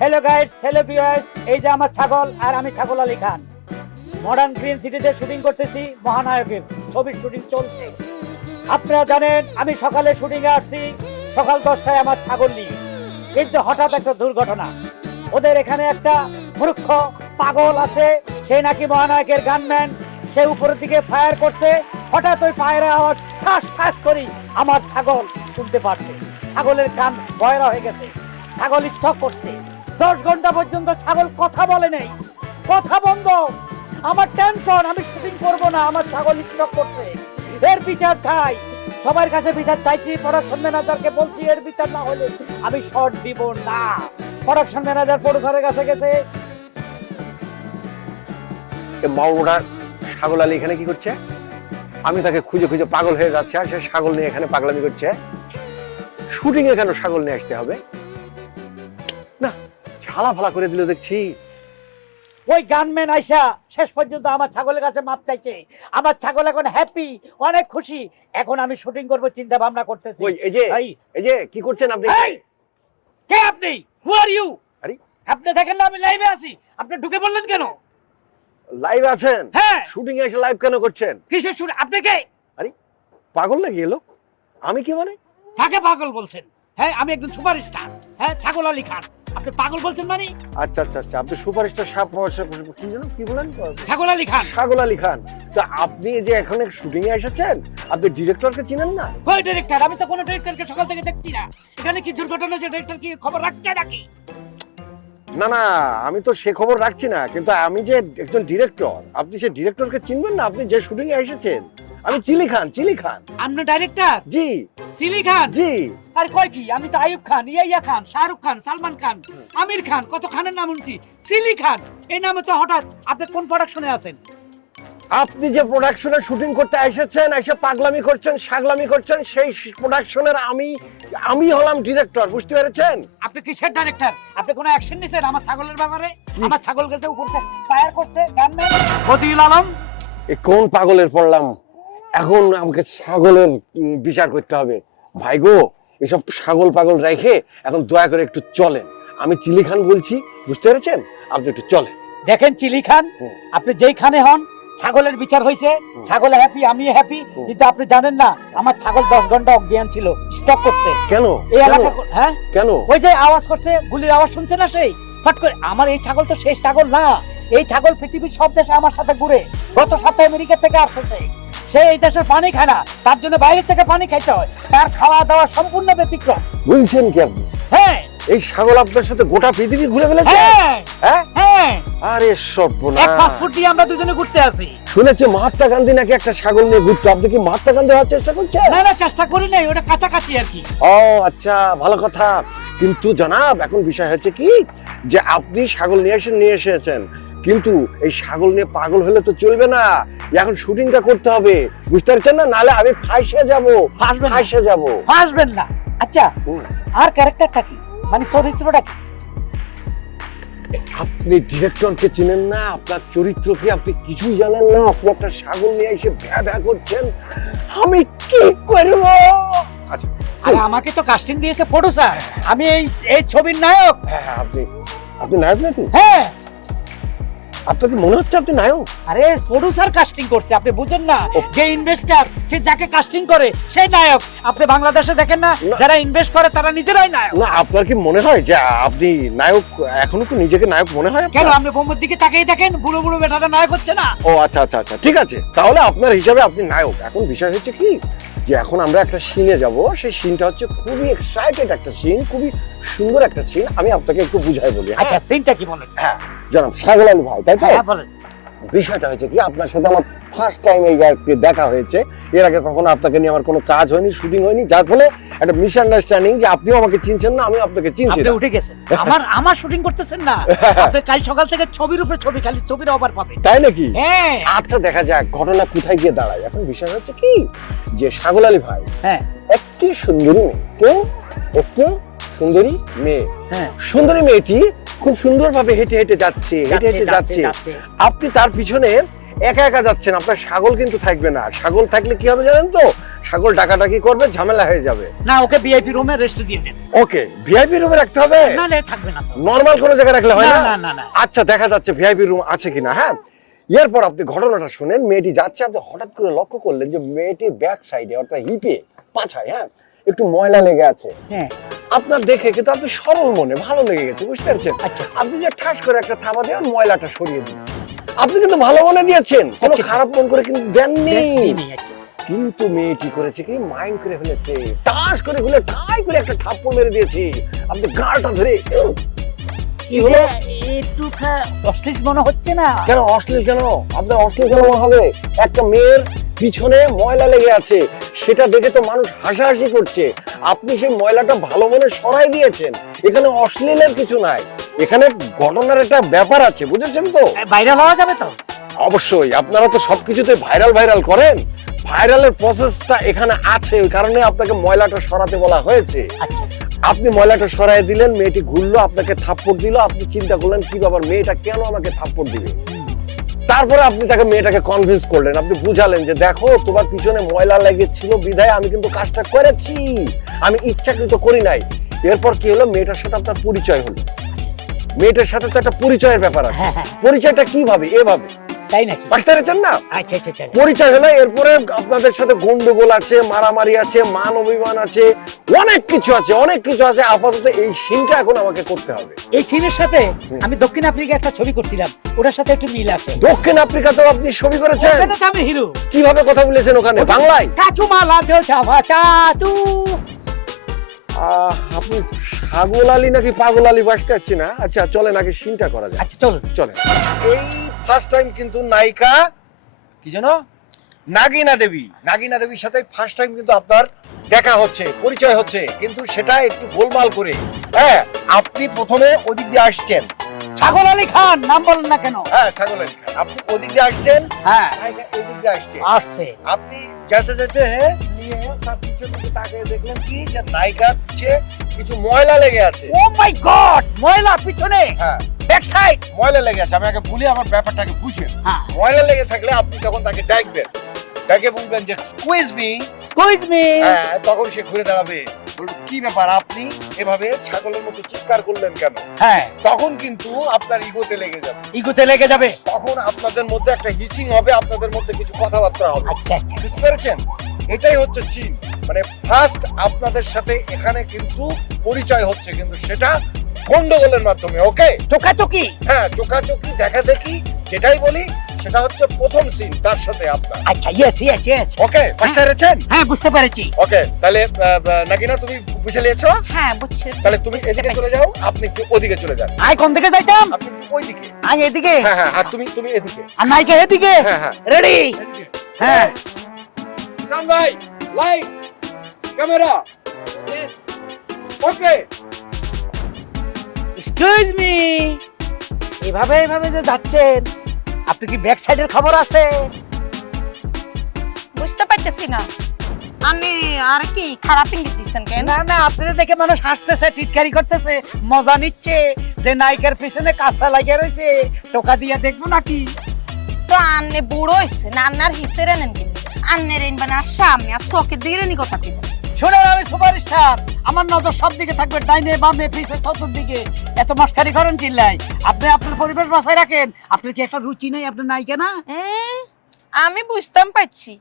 Hello guys hello viewers এই যে আমার ছাগল আর আমি ছাগল আলী খান। মডার্ন গ্রিন সিটিতে শুটিং করতেছি, মহানায়কের। ছবির শুটিং চলছে। আপনারা জানেন, আমি সকালে শুটিং এ আসছি, সকাল দশটায় আমার ছাগল নিয়ে। কিন্তু হঠাৎ একটা দুর্ঘটনা। ওদের এখানে একটা মূর্খ পাগল আছে, সে নাকি মহানায়কের গানম্যান সে উপরের দিকে ফায়ার করছে, হঠাৎ ওই ফায়ারের আওয়াজ ঠাস ঠাস করি আমার ছাগল শুনতে পারছে ছাগলের কান বয়রা হয়ে গেছে। ছাগল স্টক করছে। দশ ঘণ্টা পর্যন্ত ছাগল কথা বলে নেই। কথা বন্ধ। আমার টেনশন আমি শুটিং করব না, আমার ছাগল স্টক করছে। এর বিচার চাই। সবার কাছে বিচার চাইছি প্রোডাকশন ম্যানেজারকে বলছি, এর বিচার না হলে আমি শর্ট দিব না। প্রোডাকশন ম্যানেজার প্রডিউসারের কাছে গেছে। মাওড়া ছাগল আলী এখানে কি করছে? আমি তাকে খুঁজে খুঁজে পাগল হয়ে যাচ্ছে, আর সে ছাগল নিয়ে এখানে পাগলামি করছে। শুটিং এ কেন ছাগল নিয়ে আসতে হবে? ঝালা ফালা করে দিল দেখছি। ওই গানম্যান আইসা শেষ পর্যন্ত আমার ছাগলের কাছে মাপ চাইছে। আমার ছাগল এখন হ্যাপি অনেক খুশি। এখন আমি শুটিং করব চিন্তা ভাবনা করতেছি। ওই এই যে এই, যে কি করছেন আপনি? কে আপনি? হু আর ইউ আরে? আপনি দেখেন না আমি লাইভে আছি। আপনি ঢুকে বললেন কেন? লাইভ আছেন? হ্যাঁ। শুটিং এ এসে লাইভ কেন করছেন? কিসের শুট আপনি কে? আরে পাগল নাকি এলো আমি কি মানে? কাকে পাগল বলছেন? হ্যাঁ আমি একজন সুপারস্টার। হ্যাঁ ছাগল আলী খান। আপনি পাগল বলছেন মানে? আচ্ছা আচ্ছা আচ্ছা আপনি সুপারস্টার সাপ কি যেন কি বলেন? ছাগল আলী খান। ছাগল আলী খান। তা আপনি যে এখানে শুটিং এ এসেছেন আপনি ডিরেক্টরকে চিনেন না? কই ডিরেক্টর আমি তো কোনো ডিরেক্টরকে সকাল থেকে দেখছি না। এখানে কি দুর্ঘটনা হয়েছে? ডিরেক্টর কি খবর রাখছে নাকি? না না আমি তো সে খবর রাখছি না কিন্তু আমি যে একজন ডিরেক্টর আপনি সে ডিরেক্টরকে চিনবেন না? আপনি যে শুটিং এ এসেছেন আমি চিলি খান চিলি খান। আপনি ডাইরেক্টর জি। চিলি খান? জি। আর কয় কি? আমি তো আইয়ুব খান ইয়াইয়া খান শাহরুখ খান সালমান খান আমির খান কত খানের নাম শুনছি? সিলি খান। এই নামে তো হঠাৎ আপনি কোন প্রোডাকশনে আছেন? আপনি যে প্রোডাকশনে শুটিং করতে এসেছেন এসে পাগলামি করছেন সাগলামি করছেন সেই প্রোডাকশনের আমি আমি হলাম ডিরেক্টর বুঝতে পেরেছেন? আপনি কিসের ডাইরেক্টর আপনি কোনো অ্যাকশন নিছেন আমার ছাগলের ব্যাপারে? আমার ছাগল গেছে উপর ফায়ার করতে গানম্যান মতিউল আলম? এ কোন পাগলের পড়লাম? এখন আমাকে ছাগলের বিচার করতে হবে। ভাই গো এসব ছাগল পাগল রেখে এখন দয়া করে একটু চলেন। আমি চিলি খান বলছি বুঝতে পেরেছেন? আপনি একটু চলেন। দেখেন চিলি খান আপনি যেই খানে হন ছাগলের বিচার হয়েছে ছাগল হ্যাপি আমি হ্যাপি কিন্তু আপনি জানেন না আমার ছাগল দশ ঘণ্টা অজ্ঞান ছিল স্টক করছে। কেন? এই এলাকা হ্যাঁ? কেন? ওই যে আওয়াজ করছে গুলির আওয়াজ শুনছে না সেই? ফট করে আমার এই ছাগল তো শেষ ছাগল না। এই ছাগল পৃথিবীর সব দেশে আমার সাথে ঘুরে গত সপ্তাহে আমেরিকা থেকে আসছে সে এই দেশের পানি খায় না। তার জন্য বাইরে থেকে পানি খাইতে হয়। তার খাওয়া দাওয়া সম্পূর্ণ ব্যতিক্রম। বলছেন কি আপনি? হ্যাঁ। এই ছাগল আপনার সাথে গোটা পৃথিবী ঘুরে ফেলেছে? হ্যাঁ। হ্যাঁ? হ্যাঁ। আরে এক পাসপোর্ট দিয়ে আমরা দুজনে ঘুরতে আছি শুনেছি মহাত্মা গান্ধী নাকি একটা ছাগল নিয়ে ঘুরতো। আপনি কি মহাত্মা গান্ধী হওয়ার চেষ্টা করছেন? না না চেষ্টা করি নাই। ওটা কাছাকাছি আর কি। ও আচ্ছা ভালো কথা। কিন্তু জনাব এখন বিষয় হচ্ছে কি যে আপনি ছাগল নিয়ে এসে নিয়ে এসেছেন। কিন্তু এই ছাগল নিয়ে পাগল হলে তো চলবে না। এখন শুটিংটা করতে হবে। বুঝতে পারছেন না? নালে আমি ফাইসে যাব। হাসবেন না। ফাইসে যাব। হাসবেন না। আচ্ছা আর ক্যারেক্টারটা কি? মানে চরিত্রটা কি? আপনি ডিরেক্টরকে চিনেন না? আপনার চরিত্র কি আপনি কিছুই জানেন না? আপনি একটা ছাগল নিয়ে এসে ভ্যা ভ্যা করছেন। আমি কি করব? আচ্ছা আরে আমাকে তো কাস্টিং দিয়েছে প্রডিউসার আমি এই এই ছবির নায়ক। হ্যাঁ হ্যাঁ, আপনি আপনি নায়ক নাকি? হ্যাঁ। আপনার কি মনে হচ্ছে আপনি নায়ক? আরে প্রডিউসার কাস্টিং করছে আপনি বুঝেন না। যে ইনভেস্টার সে যাকে কাস্টিং করে সেই নায়ক। আপনি বাংলাদেশে দেখেন না। যারা ইনভেস্ট করে তারা নিজেরাই নায়ক। না আপনার কি মনে হয় যে আপনি নায়ক এখনও কি নিজেকে নায়ক মনে হয় কেন আপনি বোম্বের দিকে তাকিয়ে দেখেন বুড়ো বুড়ো বেটাটা নায়ক হচ্ছে না? ও আচ্ছা আচ্ছা আচ্ছা ঠিক আছে। তাহলে আপনার হিসাবে আপনি নায়ক। এখন বিষয় হচ্ছে কি যে এখন আমরা একটা সিনে যাব সেই সিনটা হচ্ছে খুবই এক্সাইটেড একটা সিন খুবই সুন্দর একটা সিন আমি আপনাকে একটু বুঝাই বলি হ্যাঁ? আচ্ছা সিনটা কি বলেন? জানাব সাগর আলী ভাই তাই তো? হ্যাঁ বিষয়টা হয়েছে কি আপনার সাথে আমার ফার্স্ট টাইম এই আরকি দেখা হয়েছে। এর আগে কখনো আপনাকে নিয়ে আমার কোনো কাজ হয়নি শুটিং হয়নি যার ফলে একটা মিসআন্ডারস্ট্যান্ডিং যে আপনিও আমাকে চিনছেন না আমিও আপনাকে চিনছি আপনি উঠে গেছেন। আমার আমার শুটিং করতেছেন না। আপনি কাল সকাল থেকে ছবির উপরে ছবি খালি ছবির অফার পাবেন। তাই নাকি? হ্যাঁ। আচ্ছা দেখা যাক ঘটনা কোথায় গিয়ে দাঁড়ায়। এখন বিষয় হচ্ছে কি যে সাগল আলী ভাই হ্যাঁ। একটি সুন্দরী মেয়ে একটি সুন্দরী মেয়ে। হ্যাঁ। সুন্দরী মেয়েটি খুব সুন্দরভাবে হেঁটে হেঁটে যাচ্ছে হেঁটে হেঁটে যাচ্ছে আপনি তার পিছনে একা একা যাচ্ছেন আপনার ছাগল কিন্তু থাকবে না। ছাগল থাকলে কি হবে জানেন তো? ছাগল ডাকাডাকি করবে ঝামেলা হয়ে যাবে। না ওকে ভিআইপি রুমে রেস্ট দিয়ে দেন। ওকে ভিআইপি রুমে রাখতে হবে? না না থাকবে না। নর্মাল কোনো জায়গায় রাখলে হয় না? না না না না। আচ্ছা দেখা যাচ্ছে ভিআইপি রুম আছে কিনা হ্যাঁ? এরপর আপনি ঘটনাটা শুনেন মেয়েটি যাচ্ছে আপনি হঠাৎ করে লক্ষ্য করলেন যে মেয়েটির ব্যাক সাইডে অর্থাৎ হিপে পাছায় হ্যাঁ? একটু ময়লা লেগে আছে। হ্যাঁ। আপনার দেখে কিন্তু আপনি সরল মনে ভালো লেগে গেছে বুঝতে পারছেন? আচ্ছা। আপনি যে ঠাস করে একটা থাবা দিয়ে ময়লাটা সরিয়ে দিন। আপনি কিন্তু ভালো মনে দিয়েছেন কোনো আচ্ছা। খারাপ মন করে কিন্তু দেননি। আচ্ছা। কিন্তু মেয়েটি করেছে কি মাইন্ড করে ফেলেছে। টাস করে খুলে ঠাই করে একটা থাপ্পড় মেরে দিয়েছে। আপনি গাড়টা ধরে কি হলো? একটু খা- অশ্লীল মনে হচ্ছে না। কেন অশ্লীল কেন? আপনার অশ্লীল কেন মনে হবে? একটা মেয়ের পিছনে ময়লা লেগে আছে। সেটা দেখে তো মানুষ হাসাহাসি করছে। আপনি সেই ময়লাটা ভালো মনে সরাই দিয়েছেন। এখানে অশ্লীলের কিছু নাই। এখানে ঘটনার একটা ব্যাপার আছে বুঝেছেন তো? ভাইরাল হওয়া যাবে তো? অবশ্যই। আপনারা তো সবকিছুতে ভাইরাল ভাইরাল করেন। ভাইরালের প্রসেসটা এখানে আছে ওই কারণে আপনাকে ময়লাটা সরাতে বলা হয়েছে। আচ্ছা। আপনি ময়লাটা সরাই দিলেন মেয়েটি ঘুরলো আপনাকে থাপ্পড় দিল। আপনি চিন্তা করলেন কি ব্যাপার মেয়েটা কেন আমাকে থাপ্পড় দিবে? তারপরে আপনি তাকে মেয়েটাকে কনভিন্স করলেন। আপনি বুঝালেন যে দেখো তোমার পিছনে ময়লা লেগেছিল বিধায় আমি কিন্তু কাজটা করেছি। আমি ইচ্ছাকৃত করি নাই। এরপর কি হলো? মেয়েটার সাথে আপনার পরিচয় হলো। মেয়েটার সাথে তো একটা পরিচয়ের ব্যাপার আছে। হ্যাঁ হ্যাঁ। পরিচয়টা কীভাবে এভাবে। তাই নাকি? পেরেছেন না? আচ্ছা আচ্ছা আচ্ছা। পরিচয় হলো এরপরে আপনাদের সাথে গন্ডগোল আছে মারামারি আছে মান অভিমান আছে অনেক কিছু আছে অনেক কিছু আছে। আপাতত এই সিনটা এখন আমাকে করতে হবে। এই সিনের সাথে আমি দক্ষিণ আফ্রিকা একটা ছবি করছিলাম ওটার সাথে একটু মিল আছে। দক্ষিণ আফ্রিকাতেও আপনি ছবি করেছেন? আমি হিরো। কীভাবে কথা বলেছেন ওখানে? বাংলায়? কাচু মালা চাচু আপনি আলী নাকি পাগল আলী বাসতে না? আচ্ছা চলে নাকি সিনটা করা যায় আচ্ছা চলো চলে এই ফার্স্ট টাইম কিন্তু নায়িকা কি জানো? নাগিনা দেবী। নাগিনা দেবীর সাথে ফার্স্ট টাইম কিন্তু আপনার দেখা হচ্ছে পরিচয় হচ্ছে। কিন্তু সেটা একটু গোলমাল করে। হ্যাঁ আপনি প্রথমে ওদিক দিয়ে আসছেন। ছাগল আলী খান নাম বলেন না কেন? হ্যাঁ ছাগল আলী খান। আপনি ওদিক দিয়ে আসছেন হ্যাঁ। এদিক দিয়ে আসছে। আসছে। আপনি যেতে যেতে নিয়ে তার পিছনে দিকে তাকিয়ে দেখলেন কি যে নায়িকার পিছে কিছু ময়লা লেগে আছে। ও মাই গড ময়লা পিছনে? হ্যাঁ। ব্যাক সাইড ময়লা লেগে আছে। আমি আগে বলি আমার ব্যাপারটাকে বুঝেন। হ্যাঁ। ময়লা লেগে থাকলে আপনি তখন তাকে ডাকবেন। ডাকে বলবেন যে স্কুইজ মি কুইজ মি হ্যাঁ তখন সে ঘুরে দাঁড়াবে। কি ব্যাপার? আপনি এভাবে ছাগলের মতো চিৎকার করলেন কেন? হ্যাঁ। তখন কিন্তু আপনার ইগোতে লেগে যাবে। ইগোতে লেগে যাবে? তখন আপনাদের মধ্যে একটা হিচিং হবে আপনাদের মধ্যে কিছু কথাবার্তা হবে। আচ্ছা আচ্ছা। বুঝতে পেরেছেন? এটাই হচ্ছে চীন। মানে ফার্স্ট আপনাদের সাথে এখানে কিন্তু পরিচয় হচ্ছে কিন্তু সেটা গন্ডগোলের মাধ্যমে ওকে চোখাচোখি। হ্যাঁ চোখাচোখি দেখা দেখি যেটাই বলি সেটা হচ্ছে প্রথম সিন তার সাথে আপনার। আচ্ছা ইয়েস ইয়েস ইয়েস ওকে বুঝতে পেরেছেন? হ্যাঁ বুঝতে পেরেছি। ওকে তাহলে নাগিনা তুমি বুঝে নিয়েছো? হ্যাঁ বুঝছি। তাহলে তুমি এদিকে চলে যাও আপনি একটু ওদিকে চলে যান। আই কোন দিকে যাইতাম? আপনি ওইদিকে। আই এদিকে। হ্যাঁ হ্যাঁ আর তুমি তুমি এদিকে। আর নাইকে এদিকে? হ্যাঁ হ্যাঁ রেডি হ্যাঁ। ভাই light camera okay excuse me এভাবে এভাবে যে যাচ্ছেন আপনি কি ব্যাক সাইডের খবর আছে? বুঝতে পারতেছি না। আপনি আর কি খারাপ ইঙ্গিত দিচ্ছেন কেন? না না আপনারা দেখে মানুষ হাসতেছে টিটকারি করতেছে মজা নিচ্ছে যে নায়িকার পিছনে কাঁচা লাগিয়ে রয়েছে টোকা দিয়ে দেখব নাকি? তো আন্নে বুড়ো হয়েছে নান্নার হিসেরে নেন কিন্তু আন্নের এন মানে আর সামনে আর চোখের দিকে নি কথা কি শুনেন আমি সুপারস্টার আমার নজর সব দিকে থাকবে ডাইনে বামে পিছে চতুর্দিকে এত মস্কারি করেন চিল্লাই। আপনি আপনার পরিবেশ বাসায় রাখেন। আপনার কি একটা রুচি নেই আপনার নায়িকা না? আমি বুঝতাম পারছি।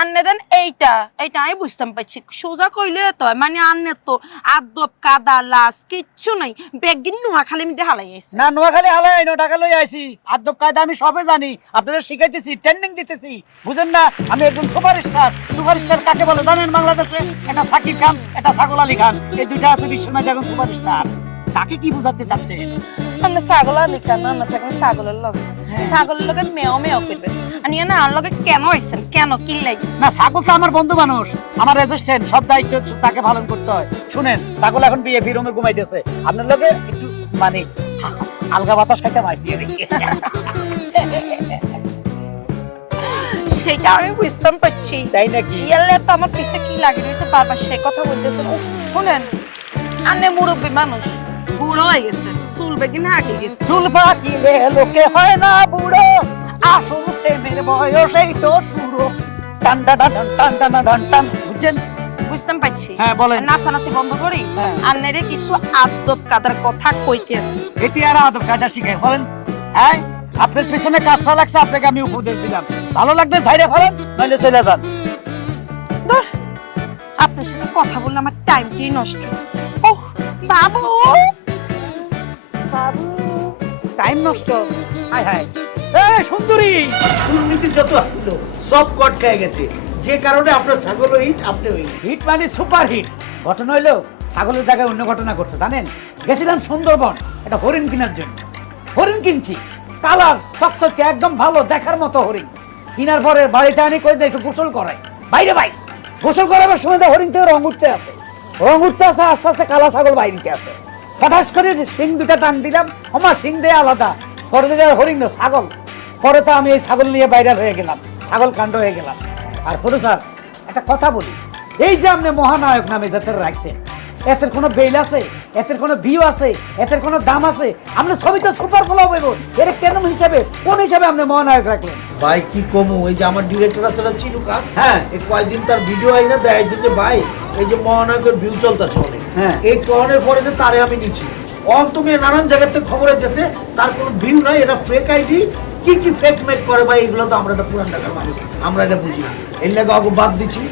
আন্নে দেন এইটা এইটা আমি বুঝতাম পারছি সোজা কইলে তো মানে আন্নে তো আদব, কাদা লাস কিচ্ছু নাই। বেগিন নোয়া খালি আমি হালাই আইছি। না, নোয়াখালী হালাই আইনো টাকা লই আইছি। আদব কায়দা আমি সবে জানি। আপনারা শিখাইতেছি ট্রেনিং দিতেছি। বুঝেন না, আমি একজন সুপারস্টার সুপারস্টার কাকে বলে জানেন বাংলাদেশে? একটা সাকিব খান একটা ছাগল আলী খান। এই দুইটা আছে বিশ্বনাথ এখন সুপারস্টার তাকে কি বুঝাতে চাচ্ছে? আমরা ছাগল আনি কেন? আমরা থাকলে ছাগলের লগে। হ্যাঁ। ছাগলের লগে মেও মেও করবে। আনি না আর লগে কেন হইছেন কেন কি লাগি না ছাগল তো আমার বন্ধু মানুষ। আমার রেজিস্ট্যান্ট সব দায়িত্ব তাকে পালন করতে হয়। শুনেন ছাগল এখন বিয়ে রুমে ঘুমাইতেছে। আপনার লগে একটু মানে আলগা বাতাস খাইতে পাইছি সেটা আমি বুঝতাম পারছি। তাই নাকি? ইয়ালে তো আমার পিছে কি লাগি রয়েছে বারবার সেই কথা বলতেছেন শুনেন আনে মুরব্বী মানুষ। বুড়ো হয়ে গেছে। চুল লোকে হয় না বুড়ো। আসল প্রেমের তো হ্যাঁ, হ্যাঁ। আপনার পিছনে আপনাকে আমি উপদেশ দিলাম। ভালো লাগবে ধাইরে ফেলেন নইলে চলে যান। আপনার সাথে কথা বললে আমার টাইমটি নষ্ট? ও বাবু! নষ্ট। হায় হায় এ সুন্দরী! দুর্নীতি যত আসলো সব কট খেয়ে গেছে। যে কারণে আপনার ছাগলও হিট আপনিও হিট হিট মানে সুপার হিট। ঘটনা হইল ছাগলের জায়গায় অন্য ঘটনা করছে জানেন? গেছিলাম সুন্দরবন একটা হরিণ কেনার জন্য। হরিণ কিনছি। কালার চকচকে একদম ভালো দেখার মতো হরিণ। কেনার পরে বাড়িতে আনি কই দিয়ে একটু গোসল করাই। বাইরে ভাই গোসল করাবার সময় হরিণ থেকে রং উঠতে আছে। রং উঠতে আছে আস্তে আস্তে কালা ছাগল বাইরিতে আছে হঠাৎ করে সিং দুটা টান দিলাম আমার সিং দিয়ে আলাদা। পরে দিলে হরিণ না, ছাগল। পরে তো আমি এই ছাগল নিয়ে বাইরে হয়ে গেলাম ছাগল কাণ্ড হয়ে গেলাম। আর ফটো স্যার একটা কথা বলি এই যে আপনি মহানায়ক নামে যাদের রাখছেন এতের কোনো বেল আছে? এতের কোনো ভিউ আছে? এতের কোনো দাম আছে? আপনি ছবি তো সুপার ফলো হইব এর কেন হিসাবে কোন হিসাবে আপনি মহানায়ক রাখলেন? ভাই কি কমু? এই যে আমার ডিরেক্টর আছে না চিনুকা হ্যাঁ। এই কয়েকদিন তার ভিডিও আই না দেয় যে ভাই এই যে মহানায়কের ভিউ চলতেছে অনেক। হ্যাঁ। এই কনের পরে যে তারে আমি নিচ্ছি অন তুমি নানান জায়গা থেকে খবর হইতেছে তার কোনো ভিউ নাই এটা ফেক আইডি কি কি ফেক মেক করে ভাই এগুলো তো আমরা এটা পুরান ঢাকার মানুষ আমরা এটা বুঝি না। এর লাগে অগো বাদ দিচ্ছি।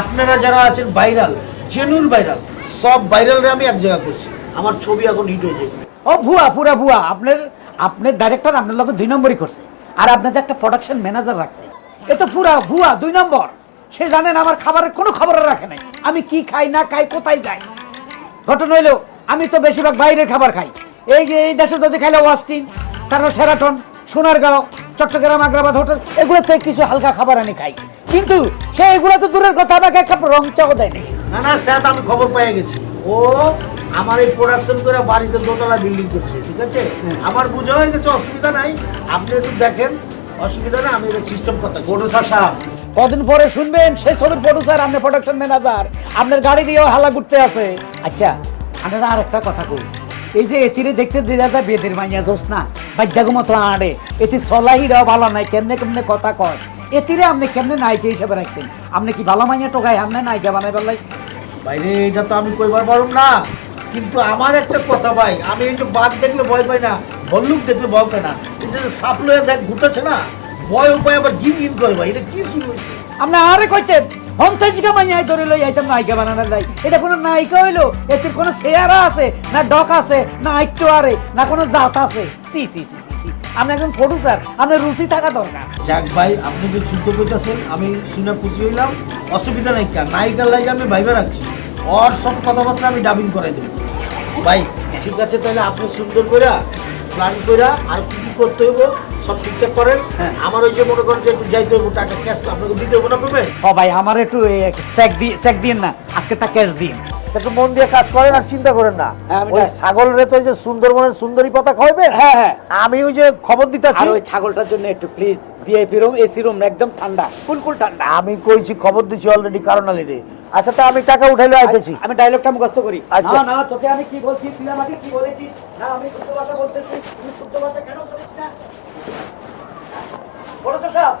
আপনারা যারা আছেন ভাইরাল জেনুর ভাইরাল সব ভাইরালরে আমি এক জায়গা করছি। আমার ছবি এখন হিট হয়ে যাবে ও ভুয়া পুরা ভুয়া। আপনার আপনার ডাইরেক্টর আপনার লগে দুই নম্বরই করছে। আর আপনার যে একটা প্রোডাকশন ম্যানেজার রাখছে। এ তো পুরা ভুয়া দুই নম্বর। সে জানেন আমার খাবারের কোনো খবর রাখে নাই। আমি কি খাই না খাই কোথায় যাই? ঘটনা হইল আমি তো বেশিরভাগ বাইরের খাবার খাই। এই যে এই দেশে যদি খাইলে ওয়াস্টিন তারপর সেরাটন সোনারগাঁও চট্টগ্রাম আগ্রাবাদ হোটেল এগুলো থেকে কিছু হালকা খাবার আমি খাই। কিন্তু সে এগুলো তো দূরের কথা আমাকে এক কাপ রং চাও দেয় না না স্যার আমি খবর পেয়ে গেছি। ও আমার এই প্রোডাকশন করে বাড়িতে দোতলা বিল্ডিং করছে ঠিক আছে? আমার বোঝা হয়ে গেছে অসুবিধা নাই। আপনি একটু দেখেন অসুবিধা না আমি সিস্টেম কথা প্রডিউসার সাহেব কদিন পরে শুনবেন, সেই ছবির প্রডিউসার আপনি প্রোডাকশন ম্যানেজার আপনার গাড়ি দিয়েও হালা ঘুরতে আছে। আচ্ছা আপনারা আর একটা কথা কই। এই যে এতিরে দেখতে দিয়ে যায় বেদের মাইয়া জোস না বাদ্যাগো মতো আড়ে। এটি সলাহিরাও ভালো নাই, কেমনে কেমনে কথা কয়। এতিরে আপনি কেমনে নায়িকা হিসেবে রাখছেন? আপনি কি ভালো মাইয়া টোকাই আপনি নায়িকা বানাই বেলাই বাইরে, এটা তো আমি কইবার পারুম না। কিন্তু আমার একটা কথা ভাই, আমি এই যে বাঘ দেখলে ভয় পাই না, ভল্লুক দেখলে ভয় পাই না। এই যে সাপলয়ে দেখ, ঘুরতেছে না। ভয় উপায় আবার জিম জিম করে ভাই এটা কি শুরু হয়েছে? আপনি আরে কইতেন ধরে লই আইতাম নায়িকা বানানোর যাই এটা কোনো নায়িকা হইল? এতে কোনো চেয়ারা আছে? না ডক আছে? না আরে? না কোনো জাত আছে? সি সি সি আপনি একজন প্রডিউসার আপনার রুচি থাকা দরকার। যাক ভাই আপনি যে শুদ্ধ করতেছেন আমি শুনে খুশি হইলাম। অসুবিধা নাই কেন? নায়িকার লাগে আমি ভাইবে রাখছি। ওর সব কথাবার্তা আমি ডাবিং করাই দেবো। ভাই ঠিক আছে তাহলে আপনি সুন্দর করে প্ল্যান করে আর কি কি করতে হইব? সব ঠিকঠাক করেন? হ্যাঁ। আমার ওই যে মনে করেন যে একটু যাইতে হইব টাকা ক্যাশ আপনাকে দিতে না ও ভাই আমার একটু চেক দিয়ে চেক দিন না আজকে ক্যাশ দিন। একটু মন দিয়ে কাজ করেন আর চিন্তা করেন না। হ্যাঁ, ওই যাই। ছাগলের তো ওই যে সুন্দরবনের সুন্দরী পাতা খাওয়াবে হ্যাঁ হ্যাঁ। আমি ওই যে খবর দিতে আর ওই ছাগলটার জন্য একটু please VIP room AC room একদম ঠান্ডা কুলকুল ঠান্ডা। আমি কইছি খবর দিছি অলরেডি কারণ আলিরে আচ্ছা তা আমি টাকা উঠাইলে আইতেছি। আমি ডায়লগটা মুখস্থ করি। আচ্ছা। না না তোকে আমি কি বলছি? তুই আমাকে কি বলেছিস? না আমি শুদ্ধ ভাষা বলতেছি। তুই শুদ্ধ ভাষা কেন বলিস না? বড় তো সাহেব